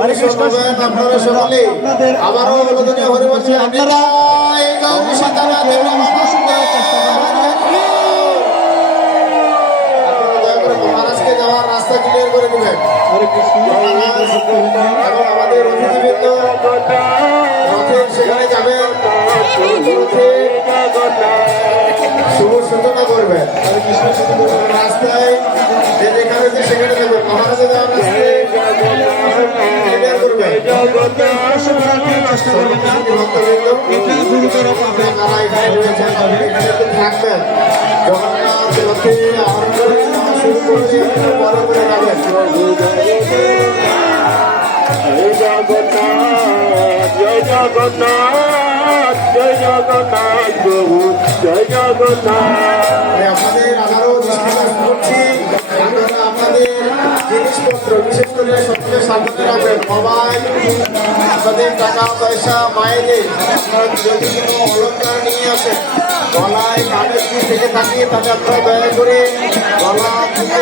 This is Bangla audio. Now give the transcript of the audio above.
পরিবেশন হবেন আপনারা সকলে। আবারও অনুদানে হরিবংশে আপনারা এই গৌরী সীতারা দেবরা মহারাজকে যাওয়ার রাস্তা ক্লিয়ার করে দিবেন। এবং আমাদের অতিথিবৃন্দ রথের সেখানে যাবেন, শুভ সূচনা করবেন। রাস্তায় যে যেখানে সেখানে যাবেন, মহারাজে যাওয়ার রাস্তায় ক্লিয়ার করবেন। যারা এখানে রয়েছেন এখানে থাকবেন, জগন্নাথ রথে শুরু করতে বড় করে যাবেন। জয় জগন্নাথ, জয় জগন্নাথ, জয় জগন্নাথ প্রভু, জয় জগন্নাথ। আপনাদের আবারও দৃষ্টিপাত করছি, আপনারা আপনাদের জিনিসপত্র বিশেষ করে সবচেয়ে সাবধানে রাখবেন। মোবাইল, আপনাদের টাকা পয়সা, মায়েদের আপনারা যদি কোনো অলঙ্কার নিয়ে আসেন, গলায় কানের দিক থেকে তাকিয়ে তাতে আপনারা দয়া করে গলা থেকে